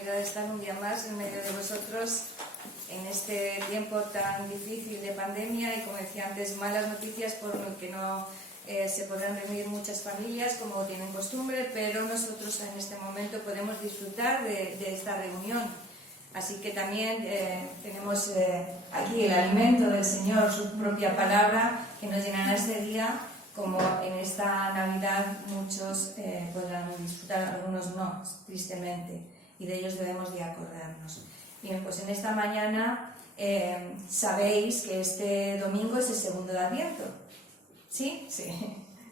oportunidad de estar un día más en medio de vosotros en este tiempo tan difícil de pandemia y, como decía antes, malas noticias por lo que no se podrán reunir muchas familias como tienen costumbre, pero nosotros en este momento podemos disfrutar de esta reunión. Así que también tenemos aquí el alimento del Señor, su propia palabra, que nos llenará este día, como en esta Navidad muchos podrán disfrutar, algunos no, tristemente, y de ellos debemos de acordarnos. Bien, pues en esta mañana sabéis que este domingo es el segundo de Adviento. ¿Sí?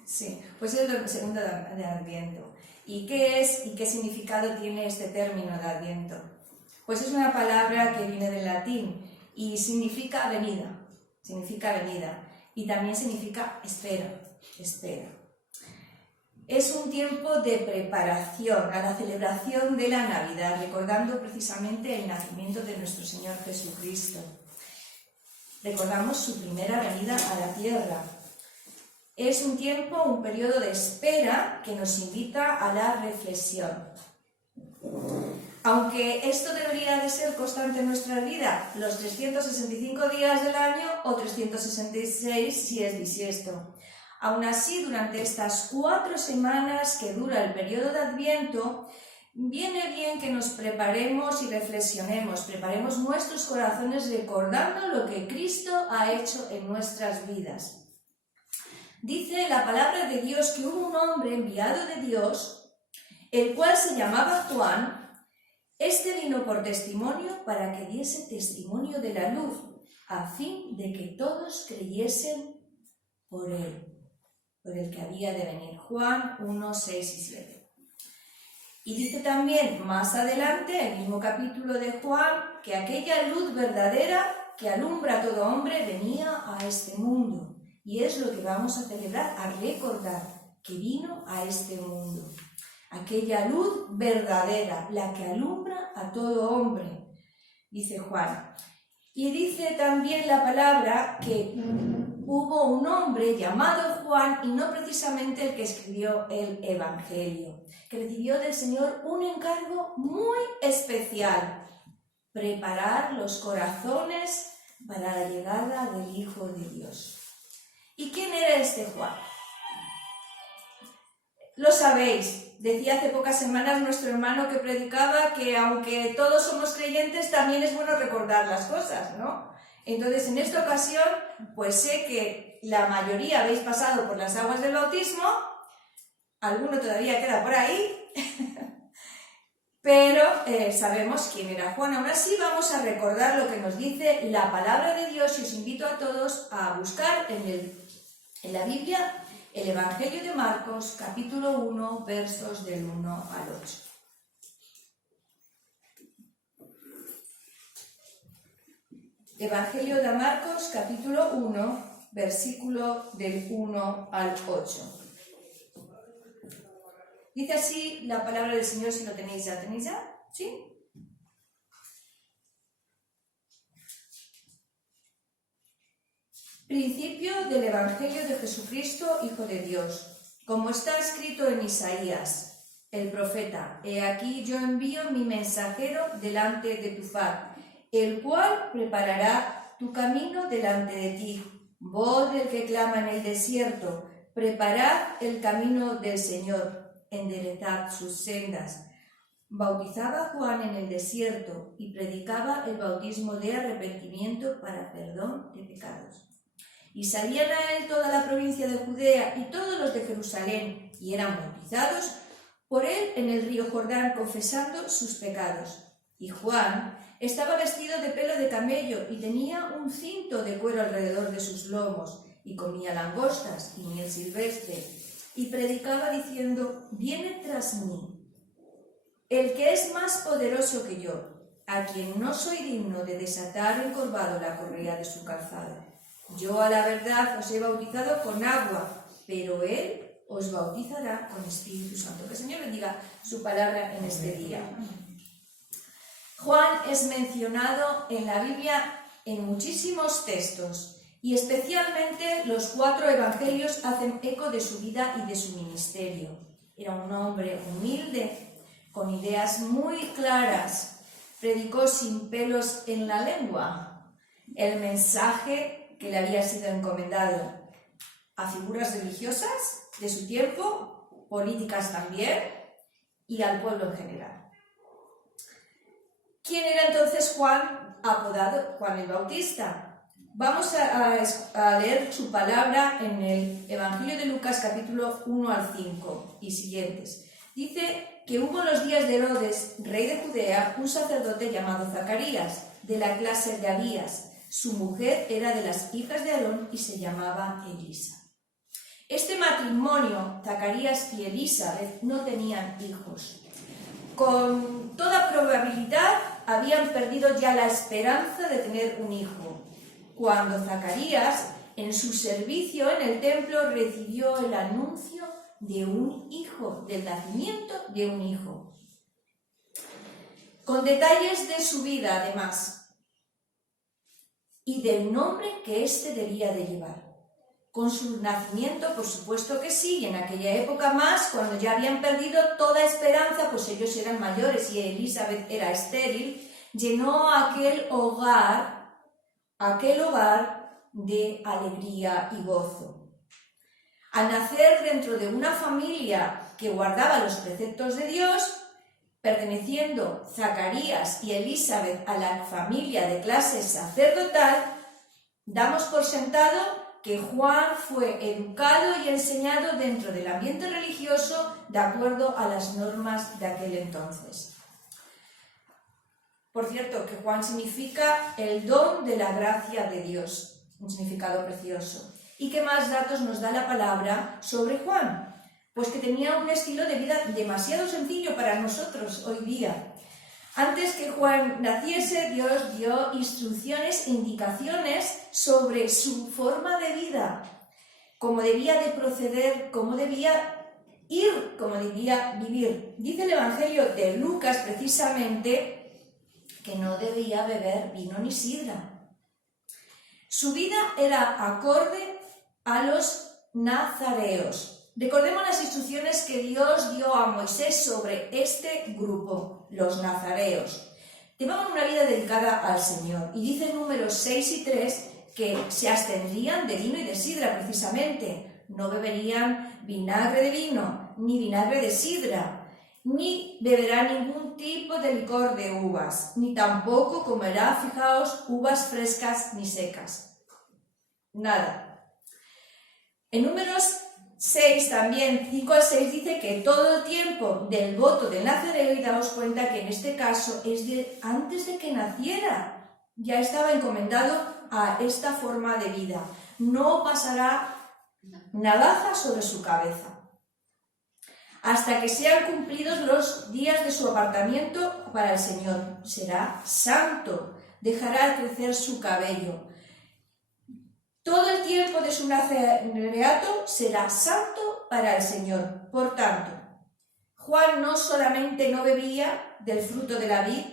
Sí. Pues es el segundo de Adviento. ¿Y qué es y qué significado tiene este término de Adviento? Pues es una palabra que viene del latín y significa venida, y también significa espera. Es un tiempo de preparación a la celebración de la Navidad, recordando precisamente el nacimiento de nuestro Señor Jesucristo. Recordamos su primera venida a la tierra. Es un tiempo, un periodo de espera que nos invita a la reflexión. Aunque esto debería de ser constante en nuestra vida, los 365 días del año o 366 si es bisiesto. Aún así, durante estas 4 semanas que dura el periodo de Adviento, viene bien que nos preparemos y reflexionemos, preparemos nuestros corazones recordando lo que Cristo ha hecho en nuestras vidas. Dice la palabra de Dios que hubo un hombre enviado de Dios, el cual se llamaba Juan. Este vino por testimonio para que diese testimonio de la luz, a fin de que todos creyesen por él, por el que había de venir. Juan 1, 6 y 7. Y dice también más adelante, el mismo capítulo de Juan, que aquella luz verdadera que alumbra a todo hombre venía a este mundo. Y es lo que vamos a celebrar, a recordar que vino a este mundo. Aquella luz verdadera, la que alumbra a todo hombre, dice Juan. Y dice también la palabra que hubo un hombre llamado Juan, y no precisamente el que escribió el Evangelio, que recibió del Señor un encargo muy especial: preparar los corazones para la llegada del Hijo de Dios. ¿Y quién era este Juan? Lo sabéis. Decía hace pocas semanas nuestro hermano que predicaba que aunque todos somos creyentes, también es bueno recordar las cosas, ¿no? Entonces, en esta ocasión, pues sé que la mayoría habéis pasado por las aguas del bautismo, alguno todavía queda por ahí, pero sabemos quién era Juan. Aún así, vamos a recordar lo que nos dice la palabra de Dios y os invito a todos a buscar en la Biblia el Evangelio de Marcos, capítulo 1, versos del 1 al 8. Evangelio de Marcos, capítulo 1, versículo del 1 al 8. Dice así la palabra del Señor, si lo tenéis ya. ¿Tenéis ya? ¿Sí? Principio del Evangelio de Jesucristo, Hijo de Dios. Como está escrito en Isaías, el profeta: He aquí yo envío mi mensajero delante de tu faz, el cual preparará tu camino delante de ti. Voz del que clama en el desierto: preparad el camino del Señor, enderezad sus sendas. Bautizaba Juan en el desierto y predicaba el bautismo de arrepentimiento para perdón de pecados. Y salían a él toda la provincia de Judea y todos los de Jerusalén, y eran bautizados por él en el río Jordán, confesando sus pecados. Y Juan estaba vestido de pelo de camello y tenía un cinto de cuero alrededor de sus lomos, y comía langostas y miel silvestre, y predicaba diciendo: Viene tras mí el que es más poderoso que yo, a quien no soy digno de desatar encorvado la correa de su calzado. Yo a la verdad os he bautizado con agua, pero él os bautizará con Espíritu Santo. Que el Señor bendiga su palabra en este día. Juan es mencionado en la Biblia en muchísimos textos, y especialmente los 4 evangelios hacen eco de su vida y de su ministerio. Era un hombre humilde, con ideas muy claras, predicó sin pelos en la lengua el mensaje que le había sido encomendado a figuras religiosas de su tiempo, políticas también, y al pueblo en general. ¿Quién era entonces Juan, apodado Juan el Bautista? Vamos a leer su palabra en el Evangelio de Lucas, capítulo 1 al 5 y siguientes. Dice que hubo en los días de Herodes, rey de Judea, un sacerdote llamado Zacarías, de la clase de Abías. Su mujer era de las hijas de Aarón y se llamaba Elisa. Este matrimonio, Zacarías y Elizabeth, no tenían hijos. Con toda probabilidad habían perdido ya la esperanza de tener un hijo, cuando Zacarías, en su servicio en el templo, recibió el anuncio de un hijo, del nacimiento de un hijo. Con detalles de su vida, además, y del nombre que éste debía de llevar. Con su nacimiento, por supuesto que sí, y en aquella época más, cuando ya habían perdido toda esperanza, pues ellos eran mayores y Elizabeth era estéril, llenó aquel hogar de alegría y gozo. Al nacer dentro de una familia que guardaba los preceptos de Dios, perteneciendo Zacarías y Elizabeth a la familia de clase sacerdotal, damos por sentado que Juan fue educado y enseñado dentro del ambiente religioso de acuerdo a las normas de aquel entonces. Por cierto, que Juan significa el don de la gracia de Dios, un significado precioso. ¿Y qué más datos nos da la palabra sobre Juan? Pues que tenía un estilo de vida demasiado sencillo para nosotros hoy día. Antes que Juan naciese, Dios dio instrucciones e indicaciones sobre su forma de vida, cómo debía de proceder, cómo debía ir, cómo debía vivir. Dice el Evangelio de Lucas precisamente que no debía beber vino ni sidra. Su vida era acorde a los nazareos. Recordemos las instrucciones que Dios dio a Moisés sobre este grupo, los nazareos. Llevaban una vida dedicada al Señor. Y dice en Números 6 y 3 que se abstendrían de vino y de sidra precisamente. No beberían vinagre de vino, ni vinagre de sidra, ni beberá ningún tipo de licor de uvas, ni tampoco comerá, fijaos, uvas frescas ni secas. Nada. En Números 6 también, 5 al 6, dice que todo el tiempo del voto del nazareo, y daos cuenta que en este caso es de antes de que naciera, ya estaba encomendado a esta forma de vida. No pasará navaja sobre su cabeza, hasta que sean cumplidos los días de su apartamiento para el Señor. Será santo, dejará crecer su cabello. Todo el tiempo de su nazareato será santo para el Señor. Por tanto, Juan no solamente no bebía del fruto de la vid,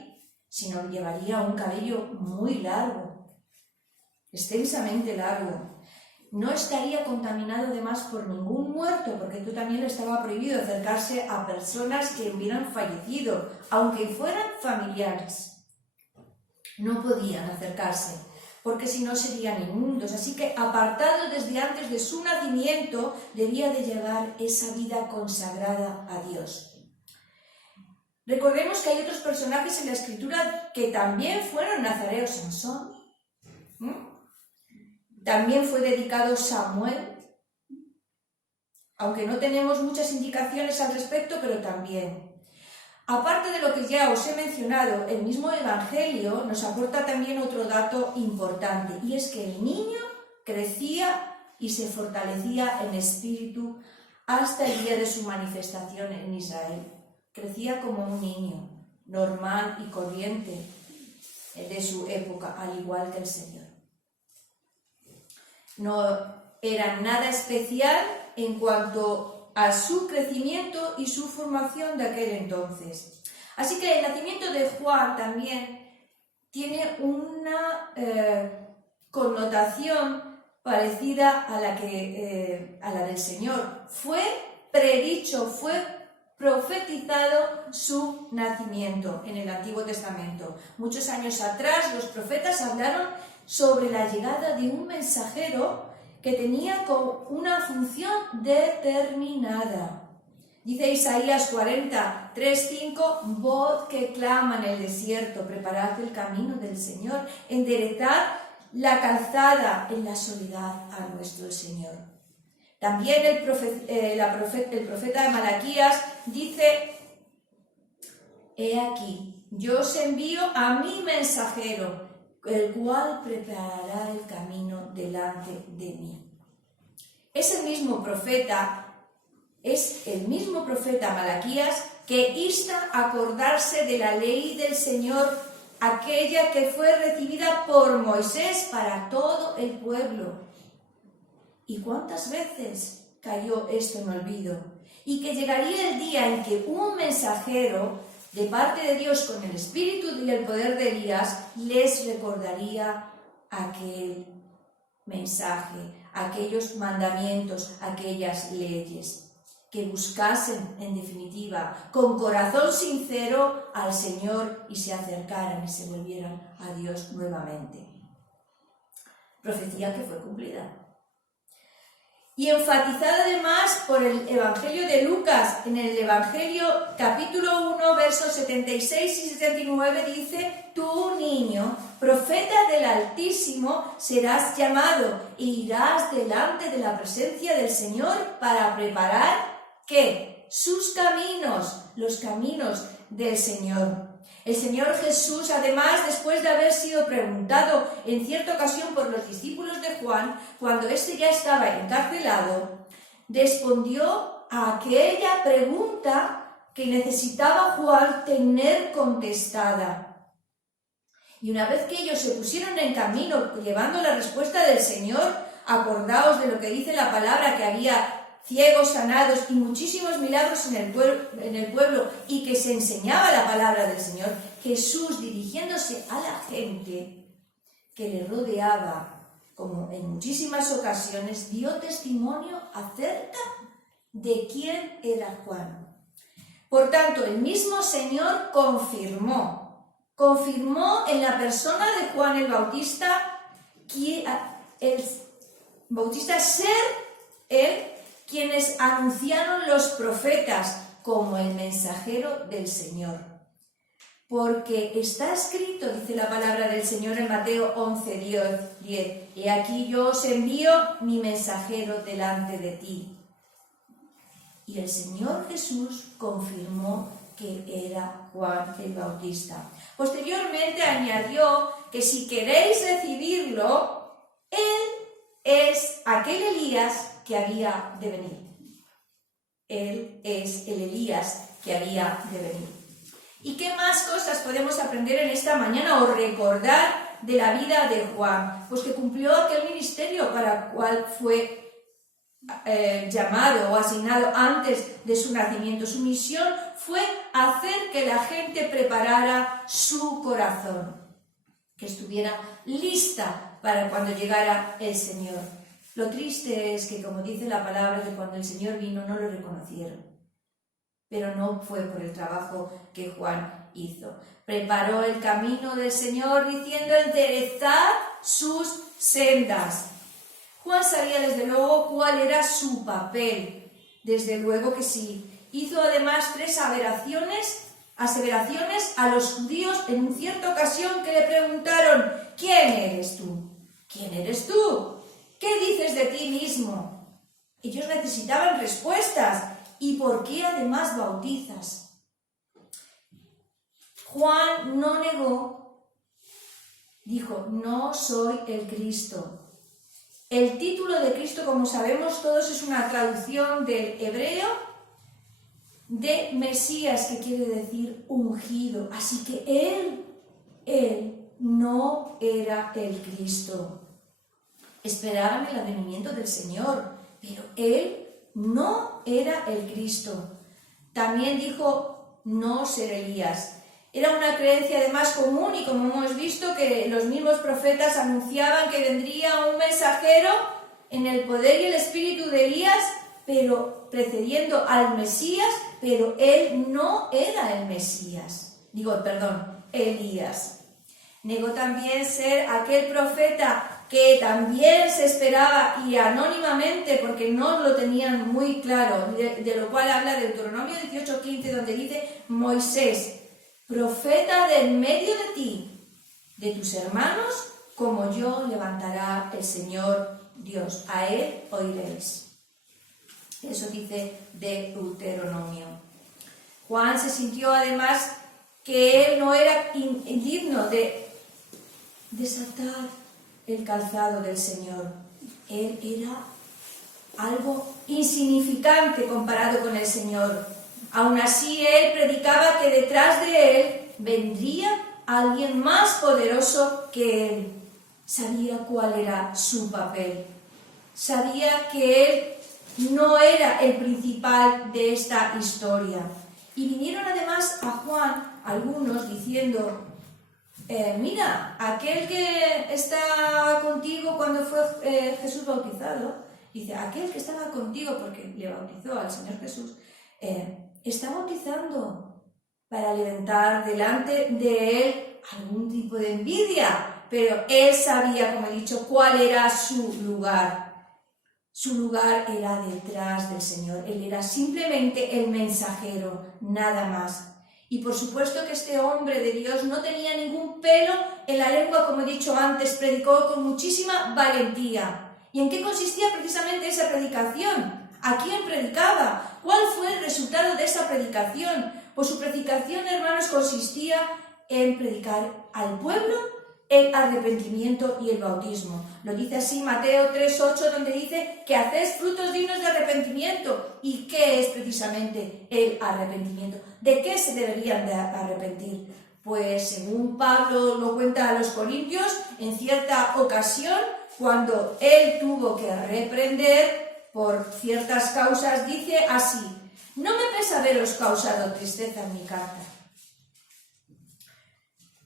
sino llevaría un cabello muy largo, extensamente largo. No estaría contaminado además por ningún muerto, porque esto también le estaba prohibido acercarse a personas que hubieran fallecido, aunque fueran familiares. No podían acercarse, porque si no serían inmundos. Así que, apartado desde antes de su nacimiento, debía de llevar esa vida consagrada a Dios. Recordemos que hay otros personajes en la Escritura que también fueron nazareos. Sansón. También fue dedicado Samuel, aunque no tenemos muchas indicaciones al respecto, pero también. Aparte de lo que ya os he mencionado, el mismo Evangelio nos aporta también otro dato importante, y es que el niño crecía y se fortalecía en espíritu hasta el día de su manifestación en Israel. Crecía como un niño, normal y corriente de su época, al igual que el Señor. No era nada especial en cuanto a su crecimiento y su formación de aquel entonces. Así que el nacimiento de Juan también tiene una connotación parecida a la del Señor. Fue predicho, fue profetizado su nacimiento en el Antiguo Testamento. Muchos años atrás los profetas hablaron sobre la llegada de un mensajero que tenía una función determinada. Dice Isaías 40, 3, 5, voz que clama en el desierto, preparad el camino del Señor, enderezad la calzada en la soledad a nuestro Señor. También el profeta Malaquías dice, he aquí, yo os envío a mi mensajero, el cual preparará el camino delante de mí. Es el mismo profeta Malaquías que insta a acordarse de la ley del Señor, aquella que fue recibida por Moisés para todo el pueblo. ¿Y cuántas veces cayó esto en olvido? Y que llegaría el día en que un mensajero de parte de Dios con el espíritu y el poder de Elías les recordaría aquel mensaje, aquellos mandamientos, aquellas leyes. Que buscasen, en definitiva, con corazón sincero al Señor y se acercaran y se volvieran a Dios nuevamente. Profecía que fue cumplida. Y enfatizada además por el Evangelio de Lucas. En el Evangelio capítulo 1, versos 76 y 79 dice, tú, niño, profeta del Altísimo, serás llamado e irás delante de la presencia del Señor para preparar ¿qué? Sus caminos, los caminos del Señor. El Señor Jesús, además, después de haber sido preguntado en cierta ocasión por los discípulos de Juan, cuando éste ya estaba encarcelado, respondió a aquella pregunta que necesitaba Juan tener contestada. Y una vez que ellos se pusieron en camino llevando la respuesta del Señor, acordaos de lo que dice la palabra, que había ciegos sanados y muchísimos milagros en el pueblo y que se enseñaba la palabra del Señor, Jesús, dirigiéndose a la gente que le rodeaba, como en muchísimas ocasiones, dio testimonio acerca de quién era Juan. Por tanto, el mismo Señor confirmó en la persona de Juan el Bautista, ser él quienes anunciaron los profetas como el mensajero del Señor. Porque está escrito, dice la palabra del Señor en Mateo 11, 10, he aquí yo os envío mi mensajero delante de ti. Y el Señor Jesús confirmó que era Juan el Bautista. Posteriormente añadió que si queréis recibirlo, él es aquel Elías que había de venir. Él es el Elías que había de venir. ¿Y qué más cosas podemos aprender en esta mañana o recordar de la vida de Juan? Pues que cumplió aquel ministerio para el cual fue llamado o asignado antes de su nacimiento. Su misión fue hacer que la gente preparara su corazón, que estuviera lista para cuando llegara el Señor. Lo triste es que, como dice la palabra, que cuando el Señor vino no lo reconocieron. Pero no fue por el trabajo que Juan hizo. Preparó el camino del Señor diciendo, enderezad sus sendas. Juan sabía desde luego cuál era su papel. Desde luego que sí. Hizo además 3 aseveraciones a los judíos en cierta ocasión que le preguntaron, ¿quién eres tú? ¿Quién eres tú? ¿Qué dices de ti mismo? Ellos necesitaban respuestas. ¿Y por qué además bautizas? Juan no negó, dijo, no soy el Cristo. El título de Cristo, como sabemos todos, es una traducción del hebreo de Mesías, que quiere decir ungido. Así que él no era el Cristo. Esperaban el advenimiento del Señor, pero él no era el Cristo. También dijo no ser Elías. Era una creencia además común, y como hemos visto que los mismos profetas anunciaban que vendría un mensajero en el poder y el espíritu de Elías, pero precediendo al Mesías, pero él no era el Mesías. Elías. Negó también ser aquel profeta que también se esperaba y anónimamente, porque no lo tenían muy claro, de lo cual habla Deuteronomio 18:15, donde dice: Moisés, profeta de en medio de ti, de tus hermanos, como yo levantará el Señor Dios, a él oiréis. Eso dice Deuteronomio. Juan se sintió además que él no era digno de desatar el calzado del Señor. Él era algo insignificante comparado con el Señor. Aún así, él predicaba que detrás de él vendría alguien más poderoso que él. Sabía cuál era su papel. Sabía que él no era el principal de esta historia. Y vinieron además a Juan algunos diciendo: mira, aquel que estaba contigo cuando fue Jesús bautizado, dice, aquel que estaba contigo, porque le bautizó al Señor Jesús, está bautizando para levantar delante de él algún tipo de envidia, pero él sabía, como he dicho, cuál era su lugar. Su lugar era detrás del Señor, él era simplemente el mensajero, nada más. Y por supuesto que este hombre de Dios no tenía ningún pelo en la lengua, como he dicho antes, predicó con muchísima valentía. ¿Y en qué consistía precisamente esa predicación? ¿A quién predicaba? ¿Cuál fue el resultado de esa predicación? Pues su predicación, hermanos, consistía en predicar al pueblo el arrepentimiento y el bautismo. Lo dice así Mateo 3:8, donde dice que hacéis frutos dignos de arrepentimiento. ¿Y qué es precisamente el arrepentimiento? ¿De qué se deberían de arrepentir? Pues según Pablo lo cuenta a los Corintios, en cierta ocasión, cuando él tuvo que reprender por ciertas causas, dice así: no me pesa haberos causado tristeza en mi carta.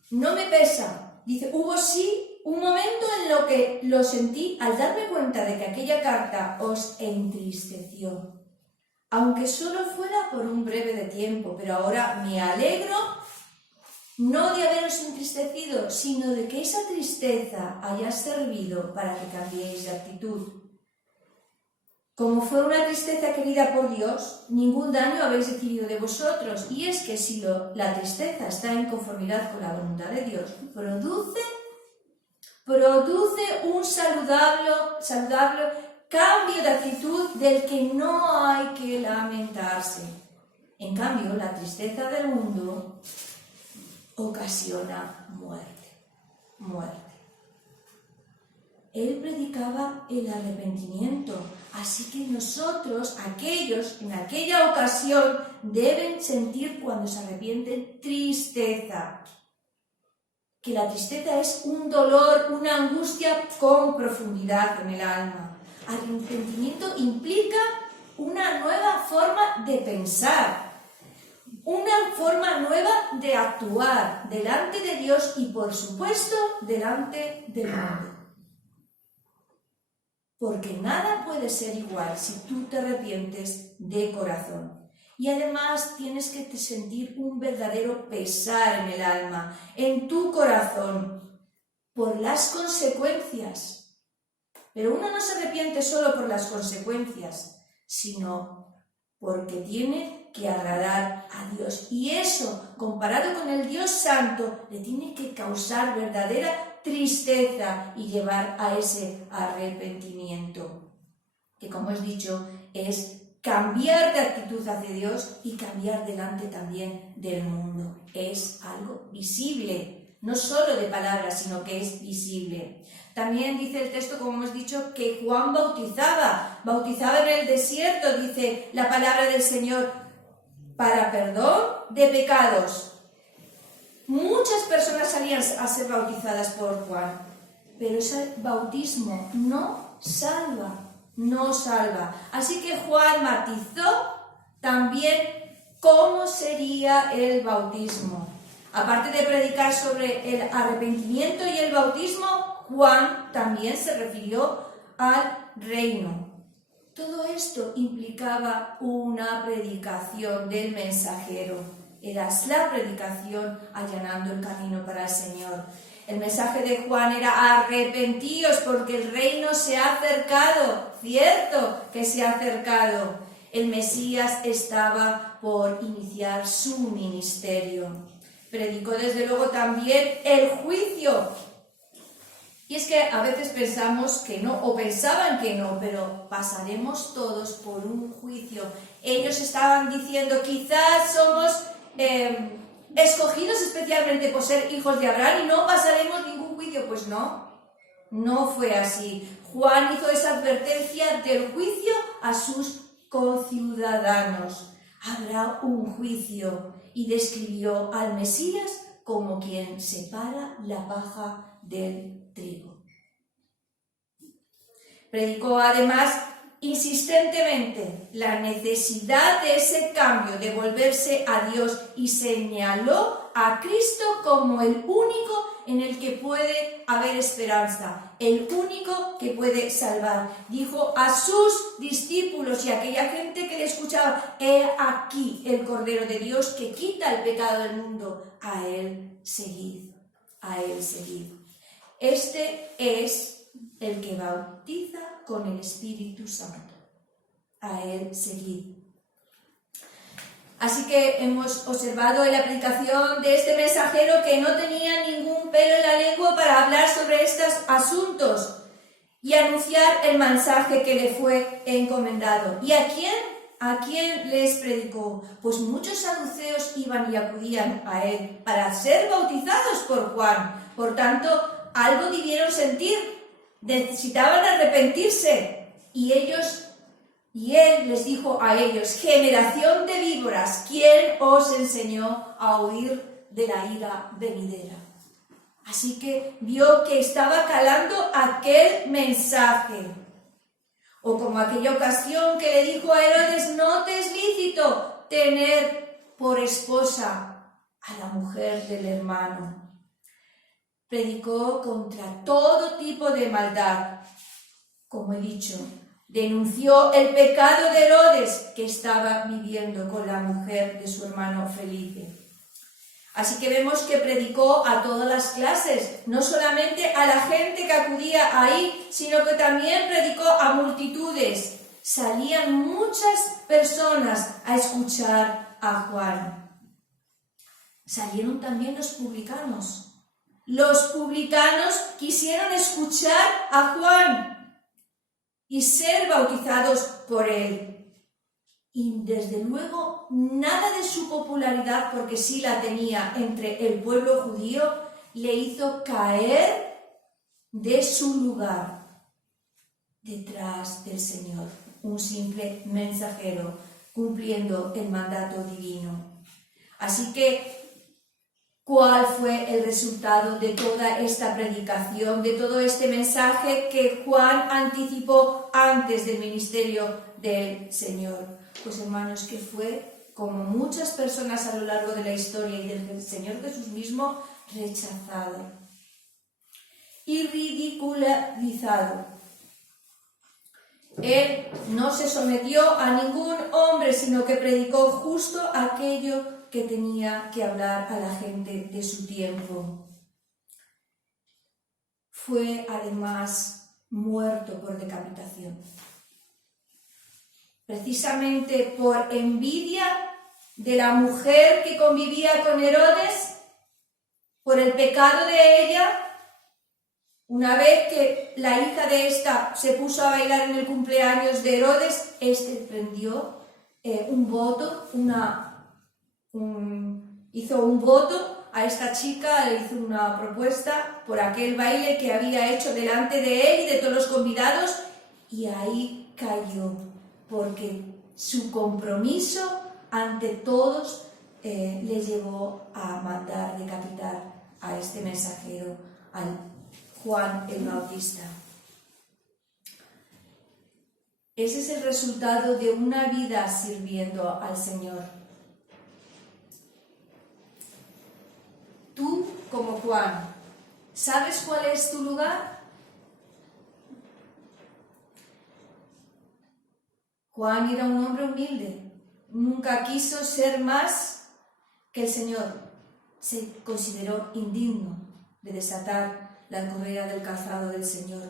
No me pesa. Dice, hubo sí un momento en lo que lo sentí al darme cuenta de que aquella carta os entristeció, aunque solo fuera por un breve de tiempo, pero ahora me alegro no de haberos entristecido, sino de que esa tristeza haya servido para que cambiéis de actitud. Como fue una tristeza querida por Dios, ningún daño habéis recibido de vosotros. Y es que si la tristeza está en conformidad con la voluntad de Dios, produce un saludable cambio de actitud del que no hay que lamentarse. En cambio, la tristeza del mundo ocasiona muerte. Él predicaba el arrepentimiento, así que nosotros, aquellos en aquella ocasión, deben sentir cuando se arrepienten tristeza. Que la tristeza es un dolor, una angustia con profundidad en el alma. Arrepentimiento implica una nueva forma de pensar, una forma nueva de actuar delante de Dios y, por supuesto, delante del mundo. Porque nada puede ser igual si tú te arrepientes de corazón. Y además tienes que sentir un verdadero pesar en el alma, en tu corazón, por las consecuencias. Pero uno no se arrepiente solo por las consecuencias, sino porque tiene que agradar a Dios. Y eso, comparado con el Dios Santo, le tiene que causar verdadera tristeza y llevar a ese arrepentimiento, que, como he dicho, es cambiar de actitud hacia Dios y cambiar delante también del mundo. Es algo visible, no solo de palabras, sino que es visible. También dice el texto, como hemos dicho, que Juan bautizaba en el desierto, dice la palabra del Señor, para perdón de pecados. Muchas personas salían a ser bautizadas por Juan, pero ese bautismo no salva. Así que Juan matizó también cómo sería el bautismo. Aparte de predicar sobre el arrepentimiento y el bautismo, Juan también se refirió al reino. Todo esto implicaba una predicación del mensajero. Era la predicación allanando el camino para el Señor. El mensaje de Juan era: arrepentíos porque el reino se ha acercado. Cierto que se ha acercado. El Mesías estaba por iniciar su ministerio. Predicó desde luego también el juicio. Y es que a veces pensamos que no, o pensaban que no, pero pasaremos todos por un juicio. Ellos estaban diciendo: quizás somos escogidos especialmente por ser hijos de Abraham y no pasaremos ningún juicio. Pues no, no fue así. Juan hizo esa advertencia del juicio a sus conciudadanos. Habrá un juicio, y describió al Mesías como quien separa la paja del trigo. Predicó además insistentemente la necesidad de ese cambio, de volverse a Dios, y señaló a Cristo como el único en el que puede haber esperanza, el único que puede salvar. Dijo a sus discípulos y a aquella gente que le escuchaba: he aquí el Cordero de Dios que quita el pecado del mundo, a él seguid, a él seguid. Este es el que bautiza con el Espíritu Santo. A él seguid. Así que hemos observado en la predicación de este mensajero que no tenía ningún pelo en la lengua para hablar sobre estos asuntos y anunciar el mensaje que le fue encomendado. ¿Y a quién? ¿A quién les predicó? Pues muchos saduceos iban y acudían a él para ser bautizados por Juan. Por tanto, algo debieron sentir, necesitaban arrepentirse, y él les dijo a ellos: generación de víboras, ¿quién os enseñó a huir de la ira venidera? Así que vio que estaba calando aquel mensaje. O como aquella ocasión que le dijo a Herodes: no te es lícito tener por esposa a la mujer del hermano. Predicó contra todo tipo de maldad. Como he dicho, denunció el pecado de Herodes, que estaba viviendo con la mujer de su hermano Felipe. Así que vemos que predicó a todas las clases, no solamente a la gente que acudía ahí, sino que también predicó a multitudes. Salían muchas personas a escuchar a Juan. Salieron también los publicanos. Los publicanos quisieron escuchar a Juan y ser bautizados por él. Y desde luego nada de su popularidad, porque sí la tenía entre el pueblo judío, le hizo caer de su lugar detrás del Señor, un simple mensajero cumpliendo el mandato divino. Así que, ¿cuál fue el resultado de toda esta predicación, de todo este mensaje que Juan anticipó antes del ministerio del Señor? Pues hermanos, que fue, como muchas personas a lo largo de la historia y del Señor Jesús mismo, rechazado y ridicularizado. Él no se sometió a ningún hombre, sino que predicó justo aquello que tenía que hablar a la gente de su tiempo. Fue además muerto por decapitación. Precisamente por envidia de la mujer que convivía con Herodes, por el pecado de ella. Una vez que la hija de esta se puso a bailar en el cumpleaños de Herodes, este prendió un voto, hizo un voto a esta chica, le hizo una propuesta por aquel baile que había hecho delante de él y de todos los convidados, y ahí cayó, porque su compromiso ante todos le llevó a mandar decapitar a este mensajero, al Juan el Bautista. Ese es el resultado de una vida sirviendo al Señor. Tú, como Juan, ¿sabes cuál es tu lugar? Juan era un hombre humilde, nunca quiso ser más que el Señor. Se consideró indigno de desatar la correa del calzado del Señor.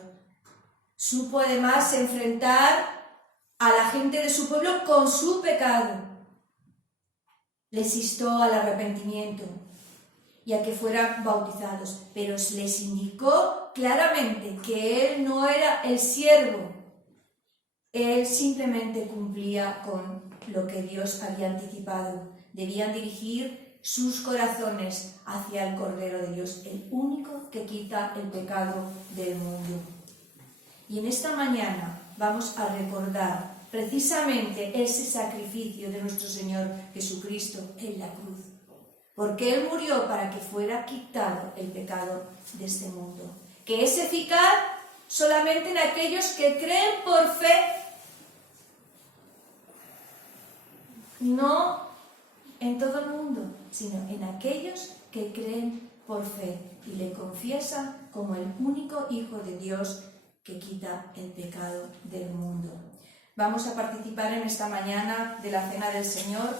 Supo además enfrentar a la gente de su pueblo con su pecado. Les instó al arrepentimiento y a que fueran bautizados, pero les indicó claramente que él no era el siervo. Él simplemente cumplía con lo que Dios había anticipado. Debían dirigir sus corazones hacia el Cordero de Dios, el único que quita el pecado del mundo. Y en esta mañana vamos a recordar precisamente ese sacrificio de nuestro Señor Jesucristo en la cruz, porque Él murió para que fuera quitado el pecado de este mundo, que es eficaz solamente en aquellos que creen por fe, no en todo el mundo, sino en aquellos que creen por fe y le confiesan como el único Hijo de Dios que quita el pecado del mundo. Vamos a participar en esta mañana de la Cena del Señor